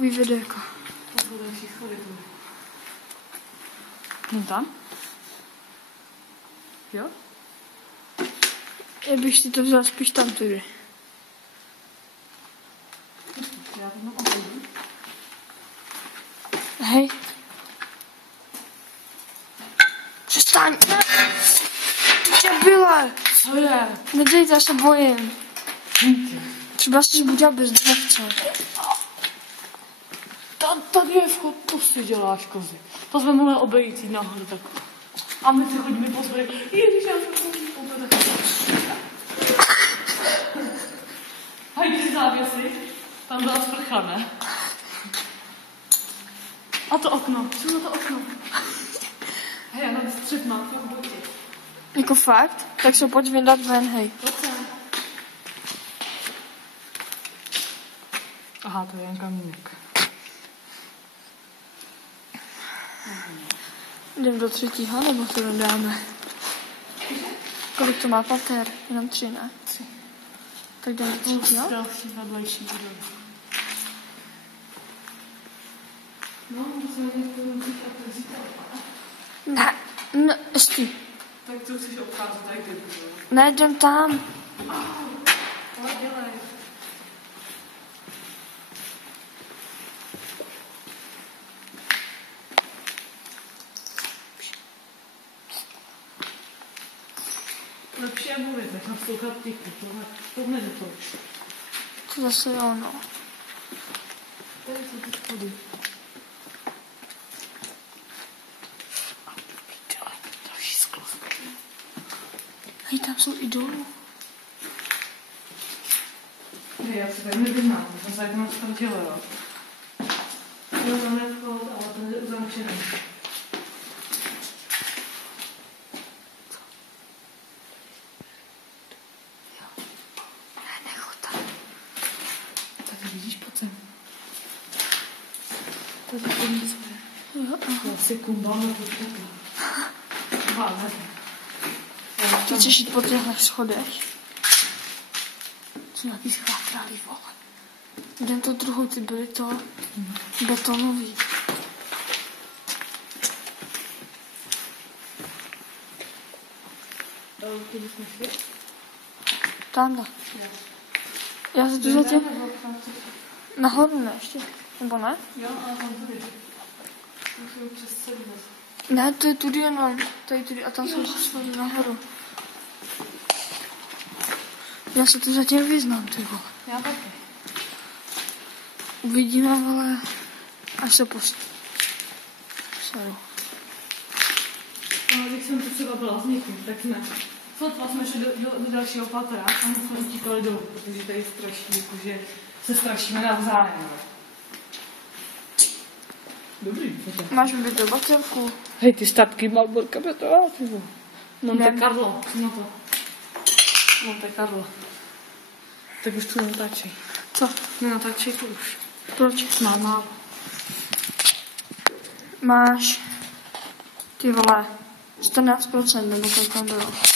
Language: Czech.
nový videjko. Jdem tam? Jo? Já bych si to vzal spíš tam tudy. Já to mám. Hej. Přestaň. Čebile. Co je? Nedejte, já se bojím. Třeba jsi budil bez dřevce. Tady je vchod, to si děláš, kozy. To jsme mohli obejít jít nahoru tak. A my si chodíme po své. Ježiš, já jsem chodím po tak. Hej, ty závěsy. Tam byla sprcha, ne? A to okno. Co na to okno? Hej, já mám střed mám v botě. Jako fakt? Tak se pojď vyndat ven, hej. Aha, to je jen kamínek. Jdem do třetího, nebo to dodáme? Kolik to má pater? Jenom 3, ne? 3. Tak jdem do třetího? Další vedlejší budovy. No, musíme někdo vzít a to vzít a Ne, no, ještě. tak to chceš obcházet, tak ty budou. Ne, jdem tam. Ale dělej. Lepší je mluvit, než naslouchat tichu. Tohle nedoporučuji. To zase je ono. Tady jsou ty schody. Další sklo. Hej, tam jsou i dolů. Ne, já se tady nevyznám, to jsem se jednou ztratila, jo. Jo, tam je vchod, ale to je uzamčený. Tady vidíš, pojď sem. Tady to nic je. Jo, aha. Já si kumbám pod tepla. Vále. Ty chceš jít po těchto schodech? Jsou nějaký schátralý, vole. Jdem to druhou, ty byly to betonový. Kde jsme šli? Tamhle. Já se tu zatím... Nahoru ne, ještě. Nebo ne? Jo, ale tam tady. Musím přes celý noc. Ne, to je tudy jenom. Tady tudy a tam jsou schody nahoru. Já se tu zatím vyznám, ty vole. Já taky. Uvidíme, vole, až se Sorry. No, když jsem to třeba byla s někým, tak jsme. Sotva jsme šli do dalšího patra a my jsme utíkali dolů, protože tady straší, jakože se strašíme navzájem. Dobrý, fotě. Máš mi to baterku. Hej, ty statky Malborka Petrova, ty vole. Monte Jdem. Carlo, co na to? Monte Carlo. Tak už tu nenatáčej. Co? Nenatáčej to už. Proč? Mám málo. Máš, ty vole, 14%, nebo kolik tam bylo.